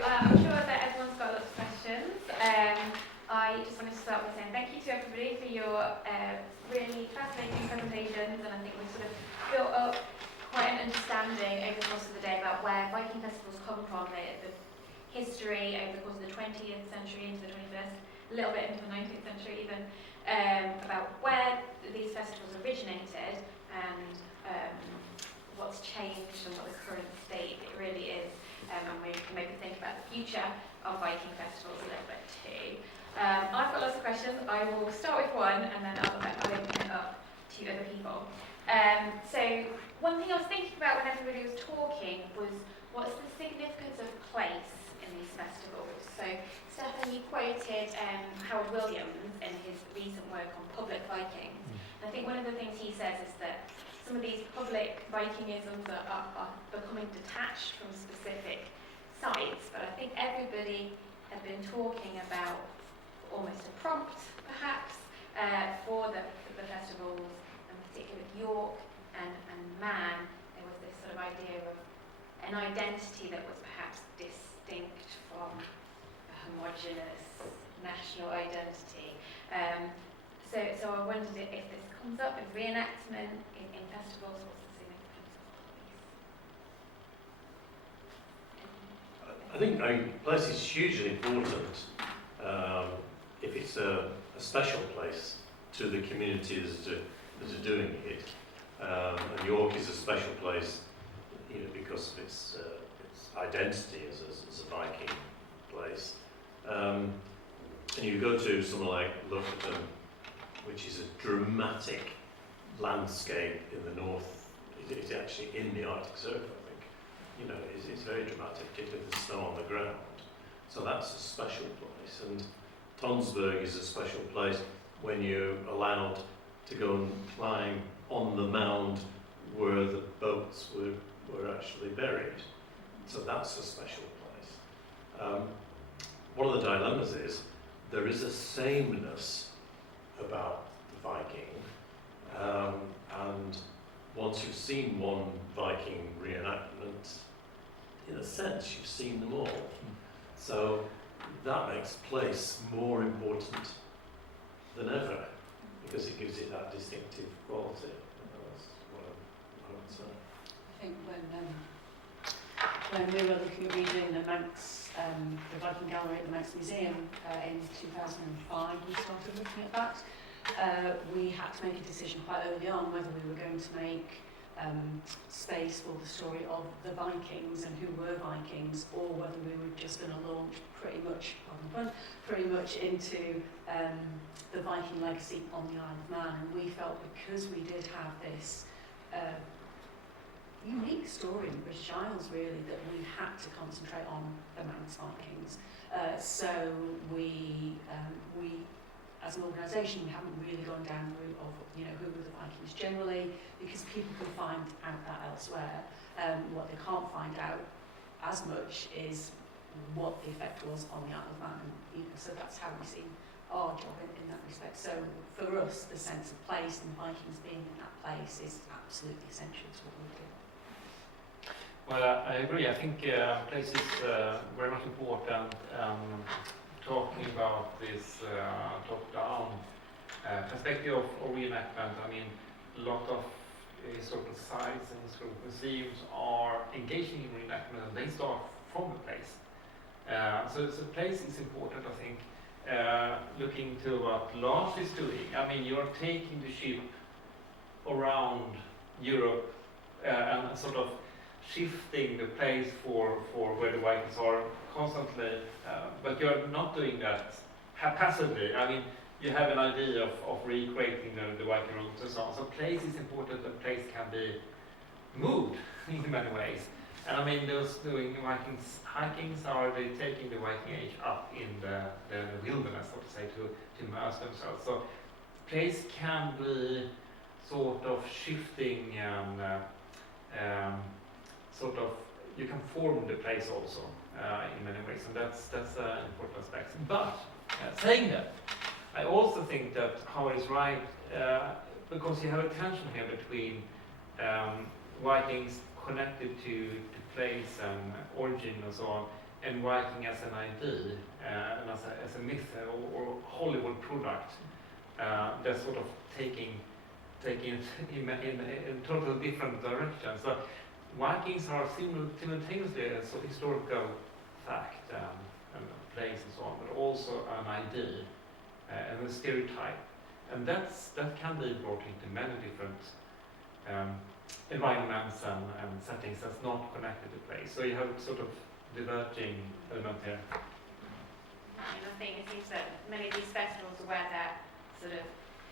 I'm sure that everyone's got lots of questions. I just wanted to start by saying thank you to everybody for your really fascinating presentations, and I think we've sort of built up quite an understanding over the course of the day about where Viking festivals come from, the history over the course of the 20th century into the 21st, a little bit into the 19th century even, about where these festivals originated and what's changed and what the current state it really is, and we can maybe think about the future of Viking festivals a little bit too. I've got lots of questions. I will start with one and then I'll open it up to other people. So one thing I was thinking about when everybody was talking was what's the significance of place in these festivals? So Stefan, you quoted Howard Williams in his recent work on public Vikings. And I think one of the things he says is that some of these public Vikingisms are becoming detached from specific sites, but I think everybody had been talking about almost a prompt, perhaps, for the festivals, and particularly with York and Man, there was this sort of idea of an identity that was perhaps distinct from a homogeneous national identity. So I wondered if this comes up in reenactment, in festivals, what's the significance of place? I think place is hugely important if it's a special place to the communities that are doing it. And York is a special place, because of its identity as a Viking place. And you go to somewhere like Lofoten, which is a dramatic landscape in the north. It's actually in the Arctic Circle, I think. It's very dramatic, particularly with the snow on the ground. So that's a special place. And Tonsberg is a special place when you're allowed to go and climb on the mound where the boats were actually buried. So that's a special place. One of the dilemmas is there is a sameness about the Viking, and once you've seen one Viking reenactment, in a sense you've seen them all. So that makes place more important than ever, because it gives it that distinctive quality. That's what I would say. I think when we were looking at reading the Manx, the Viking Gallery at the Manx Museum in 2005, we started looking at that. We had to make a decision quite early on whether we were going to make space for the story of the Vikings and who were Vikings, or whether we were just going to launch pretty much into the Viking legacy on the Isle of Man. And we felt because we did have this unique story in the British Isles, really, that we had to concentrate on the Manx Vikings. So we as an organisation, we haven't really gone down the route of, who were the Vikings generally, because people can find out that elsewhere. What they can't find out as much is what the effect was on the Isle of Man. So that's how we see our job in that respect. So for us, the sense of place and the Vikings being in that place is absolutely essential to what we do. Well, I agree. I think place is very much important. Talking about this top-down perspective of reenactment, I mean, a lot of historical sites and historical museums are engaging in reenactment, and they start from the place. So place is important, I think. Looking to what Lars is doing, I mean, you're taking the ship around Europe and sort of shifting the place for where the Vikings are constantly, but you're not doing that haphazardly. I mean, you have an idea of recreating the Viking routes and so on. So place is important, and place can be moved in many ways. And I mean, those doing Vikings hikings are they taking the Viking age up in the wilderness, so to say, to immerse themselves. So place can be sort of shifting and sort of, you can form the place also in many ways, and that's an important aspect. But saying that, I also think that Howard is right, because you have a tension here between Vikings connected to place and origin and so on, and Viking as an idea and as a myth or Hollywood product, they're sort of taking in a totally different direction. So Vikings are simultaneously a sort of historical fact and place and so on, but also an idea and a stereotype, and that can be brought into many different environments and settings that's not connected to place. So you have sort of diverging element here. And I think it seems that many of these festivals are where that sort of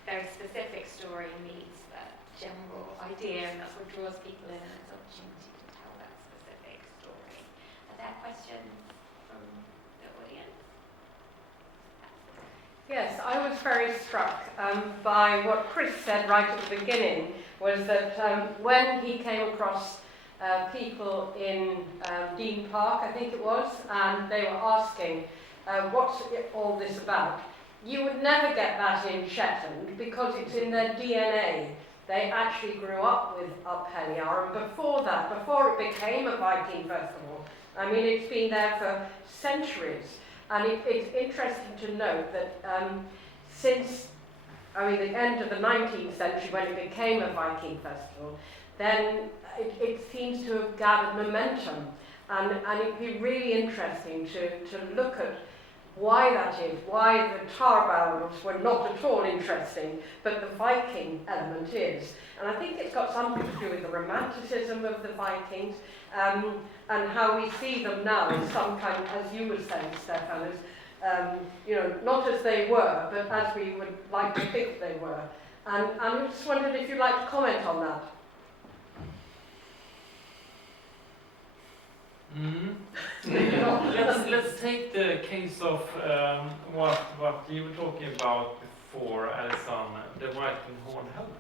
very specific story meets that general idea, and that's what draws people in, and it's an opportunity to tell that specific story. Are there questions from the audience? Yes, I was very struck by what Chris said right at the beginning, was that when he came across people in Dean Park, I think it was, and they were asking, what's all this about? You would never get that in Shetland because it's in their DNA. They actually grew up with Uphelliar, and before that, before it became a Viking festival, I mean, it's been there for centuries. And it's interesting to note that since, the end of the 19th century, when it became a Viking festival, then it seems to have gathered momentum. And it'd be really interesting to look at why that is, why the tar barrels were not at all interesting, but the Viking element is. And I think it's got something to do with the romanticism of the Vikings, and how we see them now as some kind, as you were saying, Stefan, as, not as they were, but as we would like to think they were. And I just wondered if you'd like to comment on that. Let's take the case of what you were talking about before, Alison, the Viking horn helmet.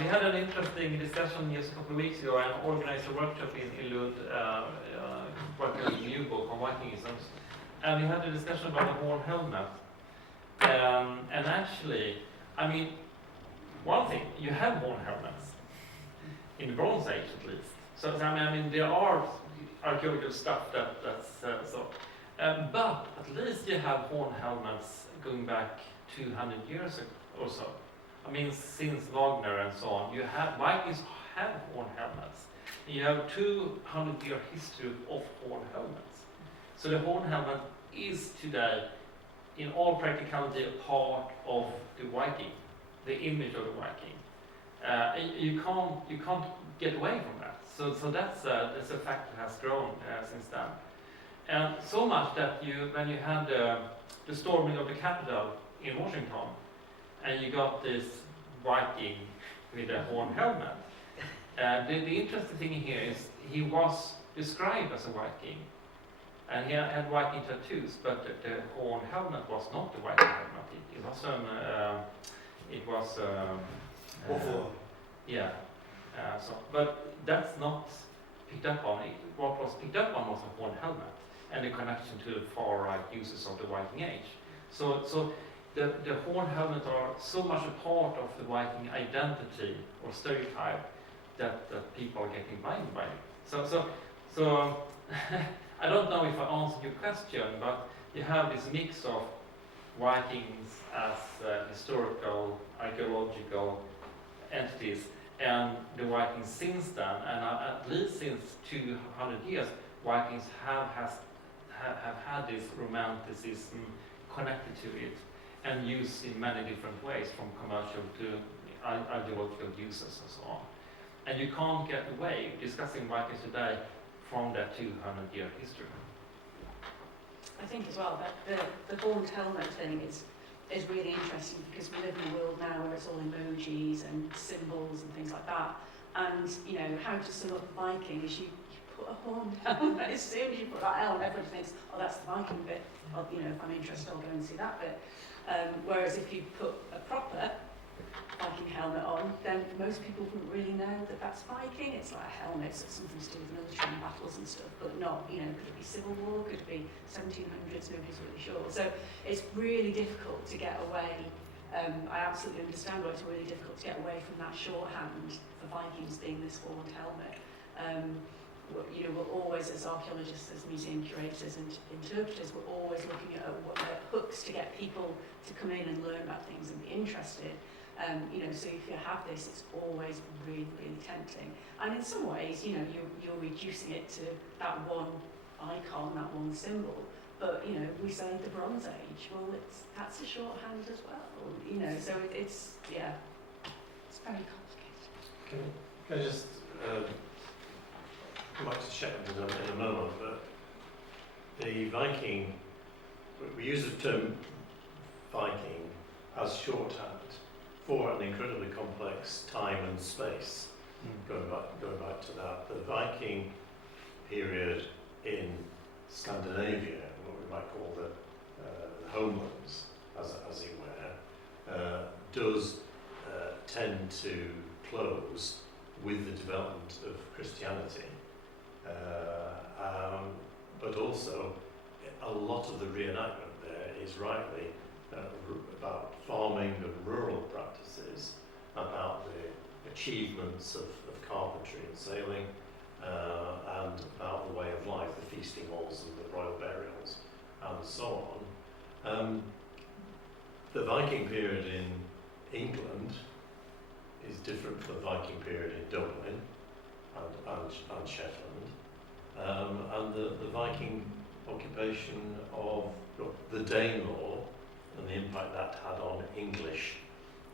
We had an interesting discussion just a couple of weeks ago. I organized a workshop in Lund, working on a new book on Vikingisms, and we had a discussion about the horn helmet. And actually, one thing, you have horn helmets in the Bronze Age at least. So there are archaeological stuff that's so. But at least you have horn helmets going back 200 years or so. Since Wagner and so on, Vikings have horn helmets. You have 200-year history of horn helmets. So the horn helmet is today, in all practicality, a part of the Viking, the image of the Viking. You can't get away from that. So that's a fact that has grown since then. And so much that when you had the storming of the Capitol in Washington, and you got this Viking with a horn helmet, the interesting thing here is he was described as a Viking, and he had Viking tattoos, but the horn helmet was not the Viking helmet. It was but that's not picked up on. What was picked up on was the horn helmet and the connection to the far right uses of the Viking Age. So the horn helmet are so much a part of the Viking identity or stereotype that people are getting blinded by it. So I don't know if I answered your question, but you have this mix of Vikings as historical, archaeological entities, and the Vikings since then, and at least since 200 years, Vikings have had this romanticism connected to it and used in many different ways, from commercial to ideological uses and so on. And you can't get away discussing Vikings today from that 200-year history. I think as well that the horned helmet thing is really interesting, because we live in a world now where it's all emojis and symbols and things like that. And how to sum up a Viking is you put a horned helmet. As soon as you put that on, everybody thinks, oh, that's the Viking bit. Or, if I'm interested, I'll go and see that bit. Whereas if you put a proper Viking helmet on, then most people wouldn't really know that that's Viking. It's like a helmet, so it's something to do with military and battles and stuff, but not, could it be Civil War, could it be 1700s, nobody's really sure. So it's really difficult to get away. I absolutely understand why it's really difficult to get away from that shorthand for Vikings being this horned helmet. We'll always always, as archaeologists, as museum curators and interpreters, we're always looking at what hooks to get people to come in and learn about things and be interested. You know, so if you have this, it's always really, really tempting. And in some ways, you know, you're reducing it to that one icon, that one symbol. But, you know, we say the Bronze Age, well, that's a shorthand as well. You know, so it's very complicated. Can I just come back to Shetland in a moment, but the Viking, we use the term Viking as shorthand for an incredibly complex time and space. Going back to that, the Viking period in Scandinavia, what we might call the homelands, as it were, does tend to close with the development of Christianity, but also a lot of the reenactment there is rightly about farming and rural practices, about the achievements of carpentry and sailing, and about the way of life, the feasting halls and the royal burials, and so on. The Viking period in England is different from the Viking period in Dublin and Shetland, and the Viking occupation of the Danelaw and the impact that had on English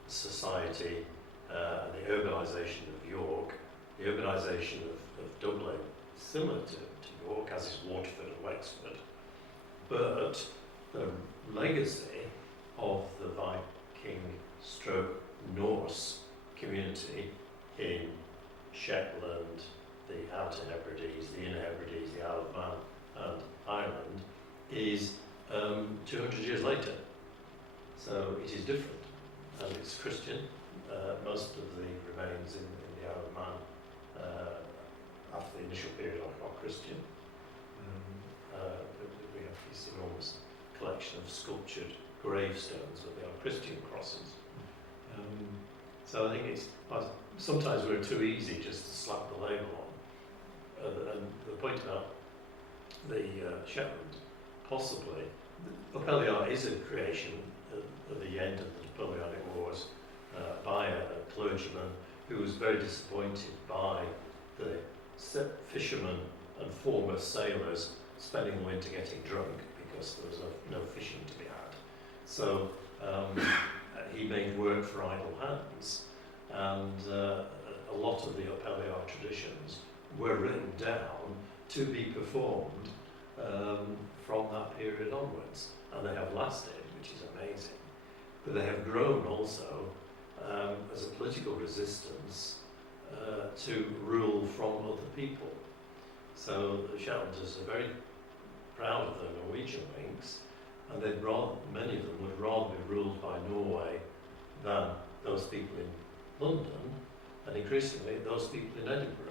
society, and the urbanisation of York, the urbanisation of Dublin, similar to York, as is Waterford and Wexford, but the legacy of the Viking stroke Norse community in Shetland, the Outer Hebrides, the Inner Hebrides, the Isle of Man and Ireland is 200 years later. So it is different, and it's Christian. Most of the remains in the Isle of Man after the initial period are Christian. We have this enormous collection of sculptured gravestones, but they are Christian crosses. So I think sometimes we're too easy just to slap the label on. And the point about the Shetland, possibly, the Napoleon is a creation of the end of the Napoleonic Wars by a clergyman who was very disappointed by the fishermen and former sailors spending the winter getting drunk because there was no fishing to be had. So he made work for idle hands, and a lot of the Napoleonic traditions were written down to be performed from that period onwards, and they have lasted, which is amazing. But they have grown also as a political resistance to rule from other people. So the Shetlanders are very proud of their Norwegian links, and many of them would rather be ruled by Norway than those people in London, and increasingly those people in Edinburgh.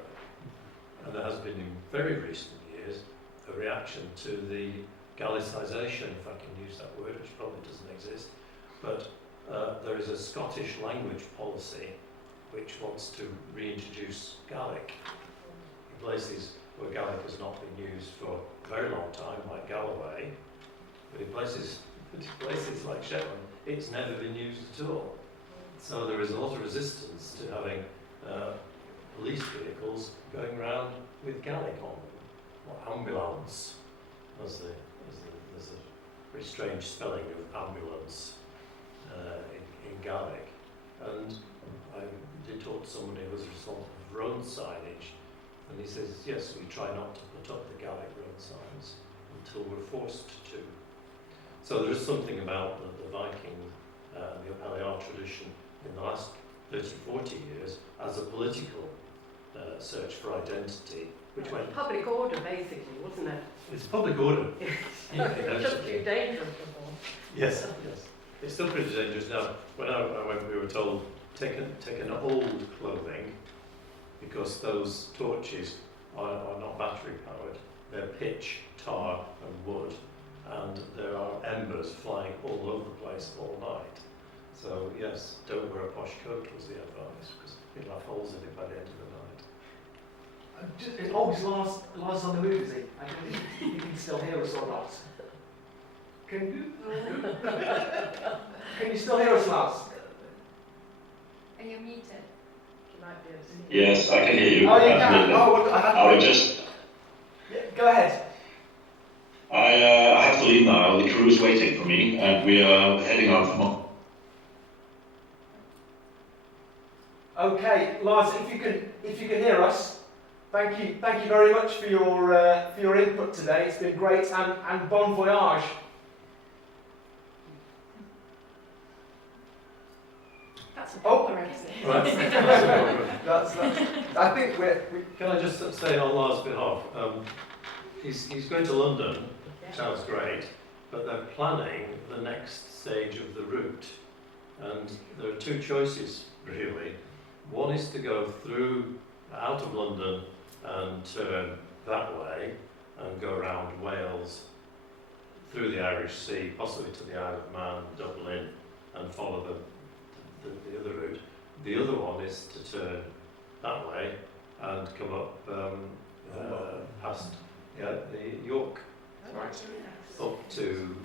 And there has been in very recent years a reaction to the Gallicisation, if I can use that word, which probably doesn't exist, but there is a Scottish language policy which wants to reintroduce Gaelic in places where Gaelic has not been used for a very long time, like Galloway, but in places like Shetland, it's never been used at all. So there is a lot of resistance to having police vehicles going around with Gaelic on them, or ambulance, there's a very strange spelling of ambulance in Gaelic. And I did talk to somebody who was responsible for road signage, and he says, yes, we try not to put up the Gaelic road signs until we're forced to. So there is something about the Viking and the Napoleonic tradition in the last 30, 40 years as a political search for identity, which went... Public order, basically, wasn't it? It's public order. It was just too dangerous before. Yes, yes. It's still pretty dangerous now. When I went, we were told, take an old clothing, because those torches are not battery powered. They're pitch, tar and wood, and there are embers flying all over the place all night. So yes, don't wear a posh coat was the advice, because it'll have holes in it by the end of the night. Oh, is Lars on the move, is he? I don't know if he can still hear us or not. Can you still hear us, Lars? Are you muted? Yes, I can hear you. Oh, you can. Absolutely. Oh, well, I would just. Yeah, go ahead. I have to leave now. The crew is waiting for me, and we are heading out from. Okay, Lars, if you can hear us, thank you very much for your input today. It's been great, and bon voyage. That's a Oh. proper exit. Right. That's I think Can I just say on Lars' behalf, he's going to London, sounds great, but they're planning the next stage of the route. And there are two choices, really. One is to go through, out of London and turn that way and go around Wales, through the Irish Sea, possibly to the Isle of Man, Dublin, and follow the other route. The other one is to turn that way and come up past the York, up to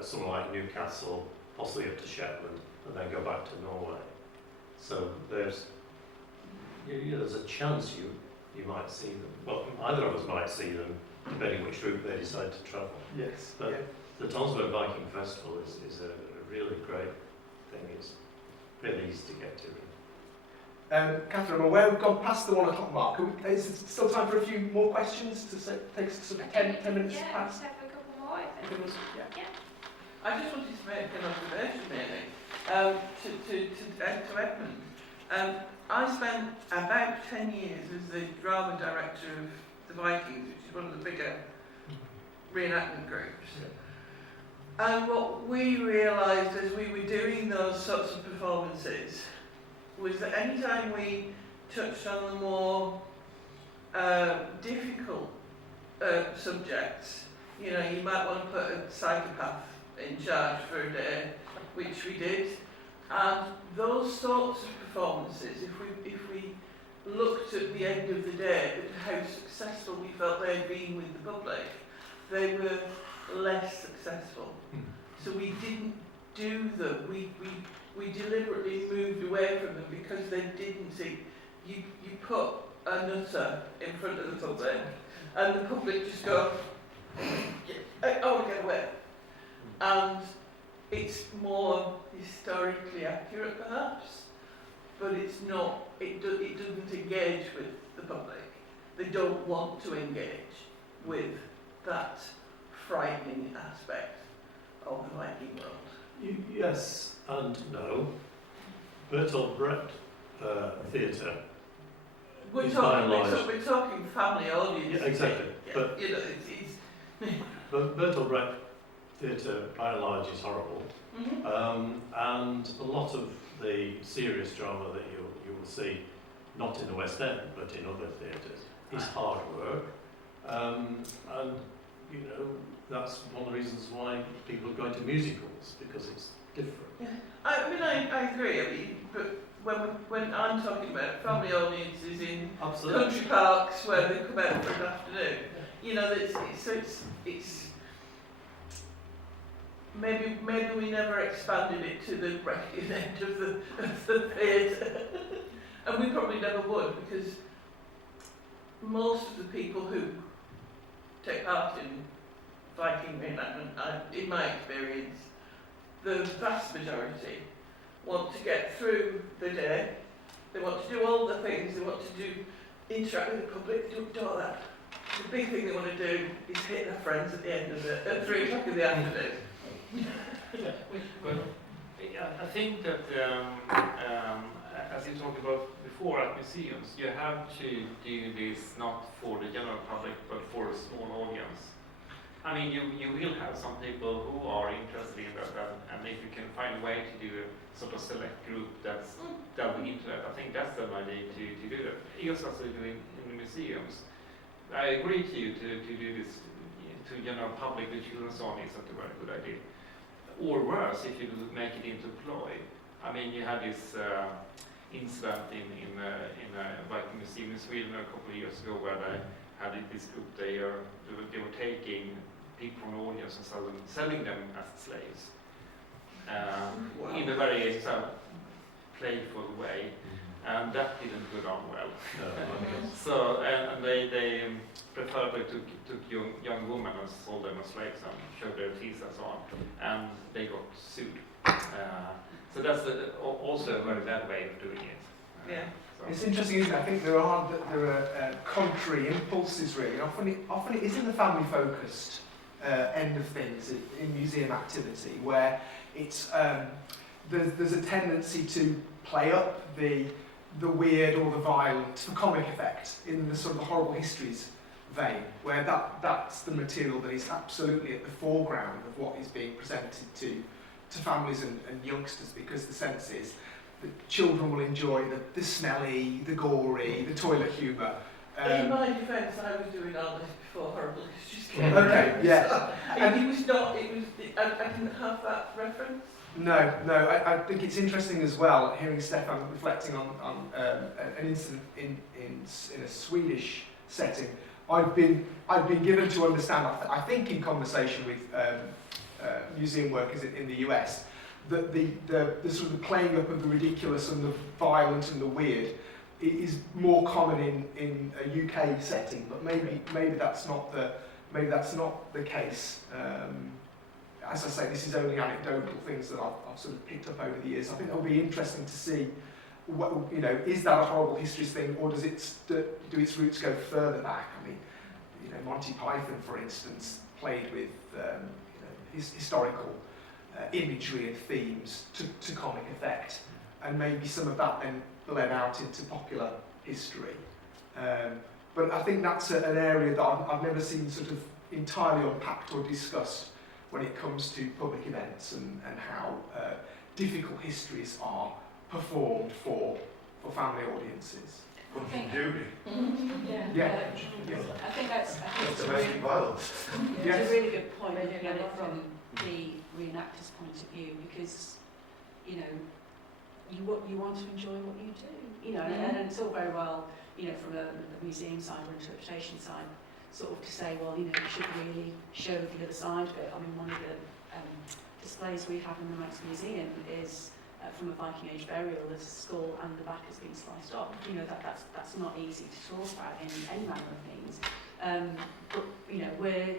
somewhere like Newcastle, possibly up to Shetland, and then go back to Norway. So there's a chance you might see them. Well, either of us might see them, depending which route they decide to travel. yes. But the Tonsberg Viking Festival is a really great thing. It's really easy to get to. Katherine, I'm aware we've gone past the 1 o'clock mark. Is there still time for a few more questions to take us sort of 10 minutes Yeah, past? let's have a couple more. I think. Yeah. I just wanted to make an observation, really, to Edmund. I spent about 10 years as the drama director of the Vikings, which is one of the bigger reenactment groups. And what we realised as we were doing those sorts of performances was that any time we touched on the more difficult subjects, you know, you might want to put a psychopath in charge for a day, which we did. And those sorts of performances, if we looked at the end of the day at how successful we felt they'd been with the public, they were less successful. So we didn't do them. We deliberately moved away from them because they didn't see. You put a nutter in front of the public, and the public just go, oh, get away. And it's more historically accurate, perhaps, but it's not. It doesn't engage with the public. They don't want to engage with that frightening aspect of the Viking world. Yes and no. Bertolt Brecht theatre. We're talking family audience. Yeah, exactly. Yeah, But you know, it's but Bertolt Brecht theatre, by and large, is horrible. And a lot of the serious drama that you will see, not in the West End, but in other theatres, is hard work. And, you know, that's one of the reasons why people go into musicals, because it's different. Yeah. I mean, I agree. I mean, but when I'm talking about family audiences in country parks where they come out for an afternoon, you know, it's maybe we never expanded it to the Breckian end of the theatre, and we probably never would, because most of the people who take part in Viking reenactment, in my experience, the vast majority want to get through the day. They want to do all the things. They want to interact with the public. Do all that. The big thing they want to do is hit their friends at the end of it at 3 o'clock in the afternoon. Well, I think that as you talked about before at museums, you have to do this not for the general public but for a small audience. I mean, you will have some people who are interested in that, and if you can find a way to do a sort of select group that's delving into that, I think that's the idea to do that. Just as we do in the museums. I agree to you to do this to general public, the children and so on, isn't a very good idea. Or worse, if you make it into ploy. I mean, you had this incident in a Viking museum in Sweden a couple of years ago where they had this group. They were taking people from the audience and selling them as slaves in a very playful way, and that didn't go down well. So and they preferably took young women and sold them as slaves and showed their teeth and so on, and they got sued. So that's also a very bad way of doing it. Yeah. It's interesting, isn't it? I think there are contrary impulses, really. Often it is in the family-focused end of things in museum activity, where it's there's a tendency to play up the weird or the violent for comic effect in the sort of the horrible histories vein, where that's the material that is absolutely at the foreground of what is being presented to families and youngsters, because the sense is that children will enjoy the smelly, the gory, the toilet humour. In my defence, I was doing all this before horrible histories came Okay, around. yeah. So I didn't have that reference. No, I think it's interesting as well, hearing Stefan reflecting on an incident in a Swedish setting. I've been given to understand, I think in conversation with museum workers in the US, that the sort of the playing up of the ridiculous and the violent and the weird is more common in a UK setting, but maybe that's not the case. As I say, this is only anecdotal things that I've sort of picked up over the years. I think it'll be interesting to see, what, is that a horrible histories thing, or does it do its roots go further back? I mean, Monty Python, for instance, played with historical imagery and themes to comic effect, and maybe some of that then bled out into popular history. But I think that's an area that I've never seen sort of entirely unpacked or discussed when it comes to public events and how difficult histories are performed for family audiences. Punching Judy. Yeah. I think that's Domestic violence. it's a really good point looking at it from the reenactor's point of view, because you want to enjoy what you do, and it's all very well, from the museum side or interpretation side, sort of to say, well, you should really show the other side of it. I mean, one of the displays we have in the Manx Museum is from a Viking Age burial. There's a skull and the back has been sliced off. That's not easy to talk about in any manner of means.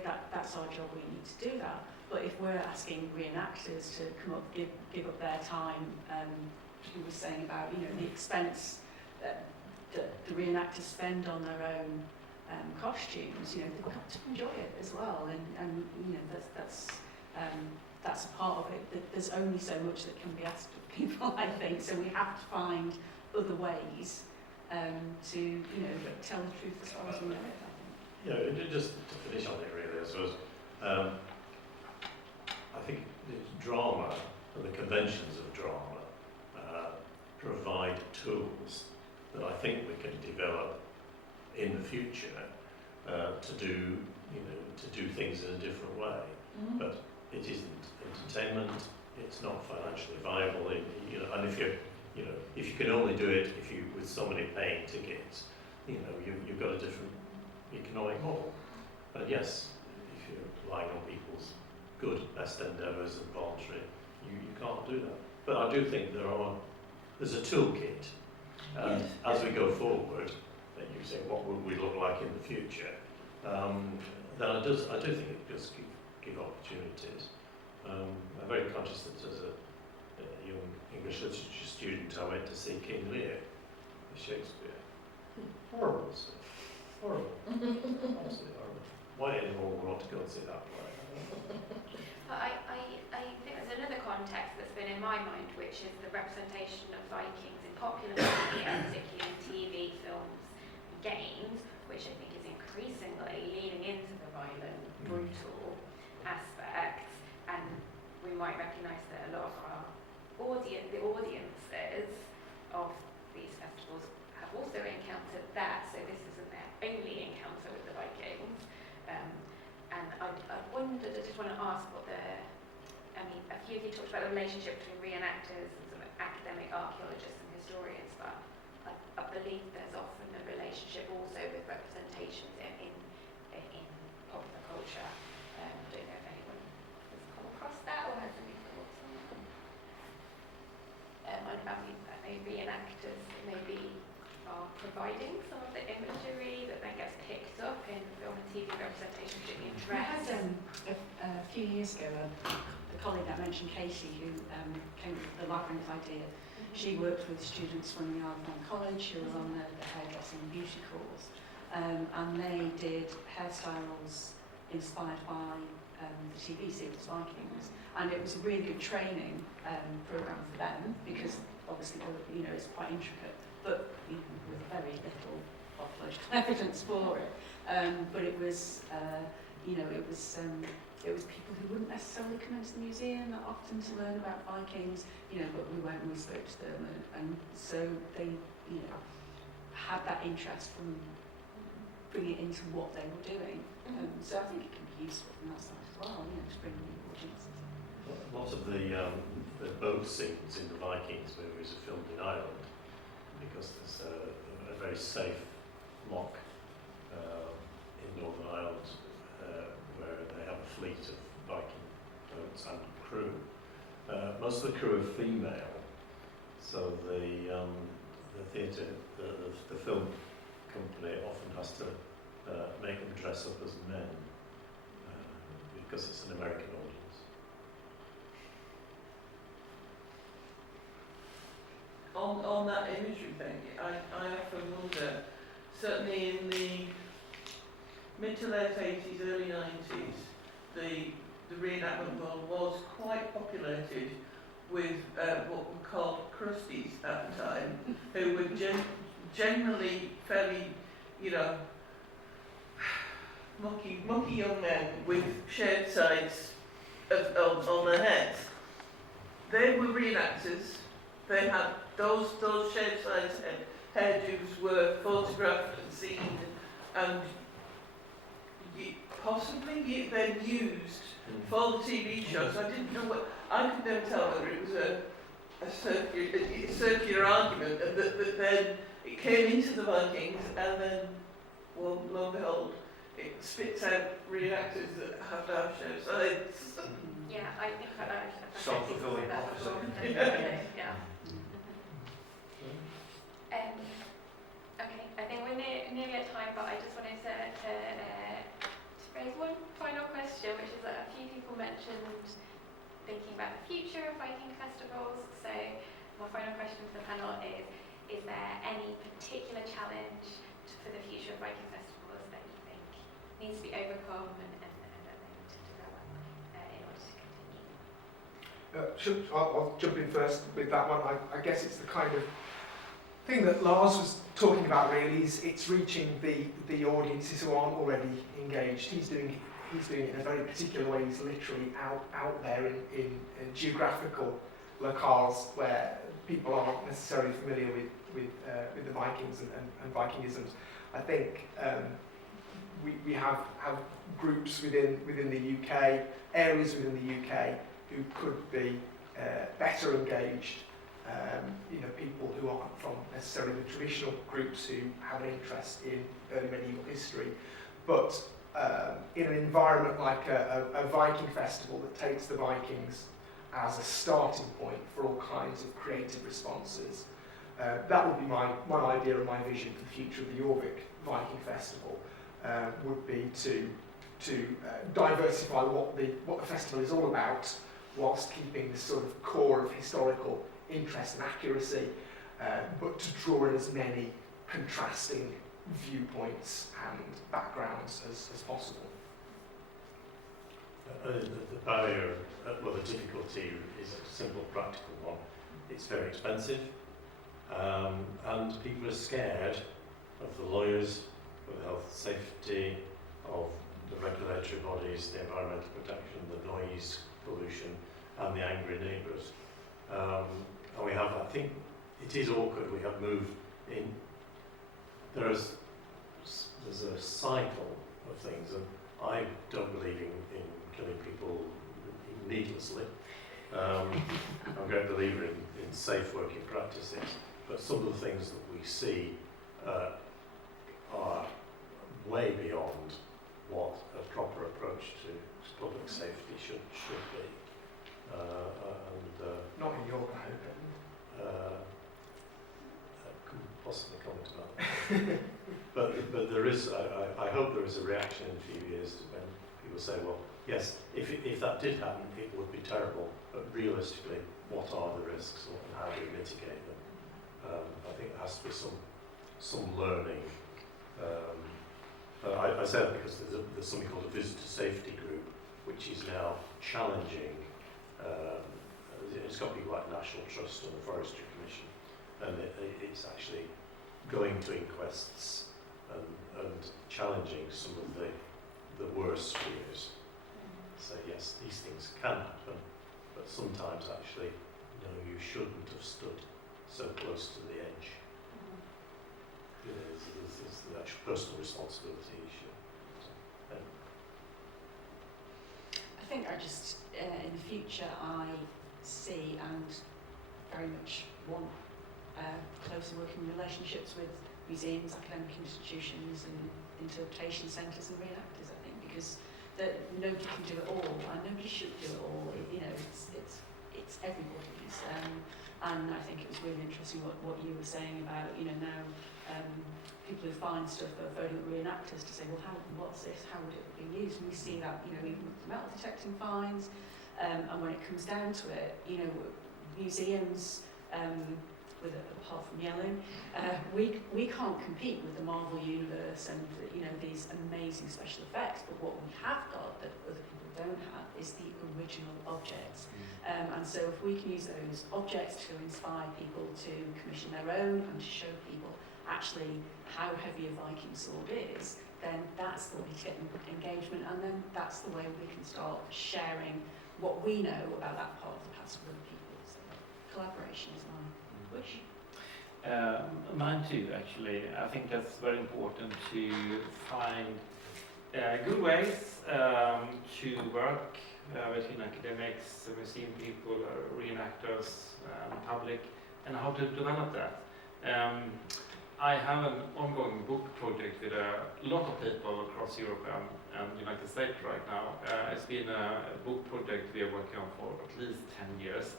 But that's our job. We need to do that. But if we're asking reenactors to come up, give up their time, we were saying about the expense that the reenactors spend on their own costumes, they've got to enjoy it as well, and that's a part of it. There's only so much that can be asked of people, I think, so we have to find other ways to tell the truth as far as we know it. Just to finish on it really, I suppose. I think the drama and the conventions of drama provide tools that I think we can develop in the future to do things in a different way. But it isn't entertainment. It's not financially viable. And if you can only do it with so many paying tickets, you've got a different economic model. And yes, if you're relying on people's good best endeavours and voluntary, you can't do that. But I do think there's a toolkit. As we go forward, that you say what will we look like in the future, then I do think it does give opportunities. I'm very conscious that as a young English literature student, I went to see King Lear, Shakespeare. Horrible stuff. Horrible. Absolutely horrible. Why anyone would want to go and see that play? I think there's another context that's been in my mind, which is the representation of Vikings in popular media, particularly in TV, films, and games, which I think is increasingly leaning into the violent, brutal aspects, and we might recognise that a lot of our the audiences of these festivals have also encountered that, so this isn't their only encounter with the Vikings. And I wondered, I just want to ask a few of you talked about the relationship between reenactors and some academic archaeologists and historians, but I believe there's often a relationship also with representations in popular culture. I don't know if anyone has come across that or has any thoughts on that. I mean, reenactors maybe are providing some of the imagery that then gets picked up in film and TV representations in We interest. had a few years ago the colleague I mentioned, Katie, who came with the labyrinth idea. She worked with students from the Isle of College who were on the hairdressing and beauty course, and they did hairstyles inspired by the TV series Vikings, and it was a really good training program for them because obviously it's quite intricate, but with very little population evidence for it. But it was it was people who wouldn't necessarily come into the museum that often to learn about Vikings, but we went and we spoke to them, and so they, had that interest from bringing it into what they were doing. So I think it can be useful from that side as well, to bring new audiences. A lot of the boat scenes in the Vikings movies are filmed in Ireland because there's a very safe lock in Northern Ireland where they have a fleet of Viking boats and crew. Most of the crew are female, so the theatre, the film company often has to make them dress up as men because it's an American audience. On that imagery thing, I often wonder, certainly in the mid to late 80s, early 90s, the reenactment world was quite populated with what were called crusties at the time, who were generally fairly, mucky young men with shaved sides on their heads. They were reenactors. They had those shaved sides hairdos were photographed and seen, and possibly then used for the TV show. So I didn't know I could never tell whether it was a circular argument, and that then it came into the Vikings, and then, well, lo and behold, it spits out reenactors that have to have shaved sides. Yeah, I think that Self-fulfilling prophecy. Yeah. Okay, I think we're nearly at time, but I just wanted to raise one final question, which is that a few people mentioned thinking about the future of Viking festivals. So my final question for the panel is there any particular challenge for the future of Viking festivals that you think needs to be overcome and that they need to develop in order to continue? I'll jump in first with that one. I guess it's the kind of thing that Lars was talking about really, is it's reaching the audiences who aren't already engaged. He's doing it in a very particular way. He's literally out there in geographical locales where people aren't necessarily familiar with the Vikings and Vikingisms. I think we have groups within the UK, areas within the UK who could be better engaged. People who aren't from necessarily the traditional groups who have an interest in early medieval history, but in an environment like a Viking festival that takes the Vikings as a starting point for all kinds of creative responses. That would be my idea and my vision for the future of the Jorvik Viking Festival, would be to diversify what the festival is all about, whilst keeping this sort of core of historical interest and accuracy, but to draw in as many contrasting viewpoints and backgrounds as possible. The barrier, the difficulty is a simple practical one. It's very expensive, and people are scared of the lawyers, of the health and safety, of the regulatory bodies, the environmental protection, the noise pollution, and the angry neighbours. And we have, I think it is awkward, we have moved in, there's a cycle of things, and I don't believe in killing people needlessly. I'm a great believer in safe working practices, but some of the things that we see are way beyond what a proper approach to public safety should be. Not in your opinion. Possibly comment about that. but there is, I hope there is a reaction in a few years when people say, well, yes, if that did happen, it would be terrible, but realistically, what are the risks and how do we mitigate them? I think there has to be some learning. I say that because there's something called a visitor safety group, which is now challenging. It's got people like National Trust and the Forestry Commission, and it's actually going to inquests and challenging some of the worst fears. Say, yes, these things can happen, but sometimes actually, no, you shouldn't have stood so close to the edge. You know, it's the actual personal responsibility issue. I think I just, in the future, I see and very much want closer working relationships with museums, academic institutions and interpretation centres and reenactors, I think, because nobody can do it all and nobody should do it all. It's everybody's. And I think it was really interesting what you were saying about, now people who find stuff that are phoning up reenactors to say, well, what's this? How would it be used? And we see that, even with metal detecting finds. And when it comes down to it, museums, apart from yelling, we can't compete with the Marvel universe and these amazing special effects. But what we have got that other people don't have is the original objects. And so if we can use those objects to inspire people to commission their own and to show people actually how heavy a Viking sword is, then that's the way to get engagement, and then that's the way we can start sharing what we know about that part of the past with other people. So collaboration is my wish. Mine too, actually. I think that's very important to find good ways to work between academics, museum people, reenactors, public, and how to develop that. I have an ongoing book project with a lot of people across Europe and United States right now. It's been a book project we are working on for at least 10 years.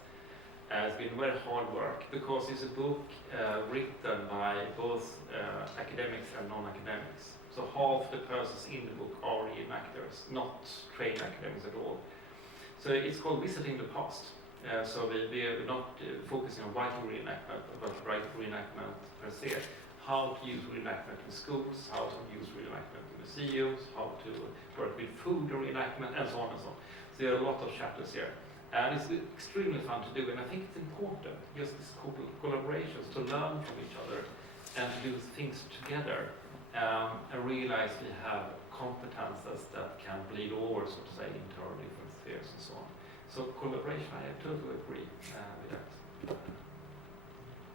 It's been very hard work because it's a book written by both academics and non-academics. So half the persons in the book are reenactors, not trained academics at all. So it's called Visiting the Past. So we are not focusing on Viking reenactment, but reenactment per se. How to use reenactment in schools, how to use reenactment in museums, how to work with food reenactment, and so on and so on. So there are a lot of chapters here. And it's extremely fun to do, and I think it's important, just this collaborations, to learn from each other and to do things together and realize we have competences that can bleed over, so to say, into our different spheres and so on. So collaboration, I totally agree with that.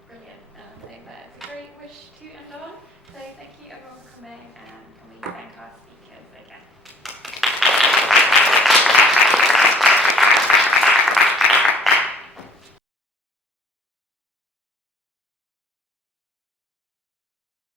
Brilliant. I think that's a great wish to end on. So thank you everyone for coming, and can we thank our speakers again?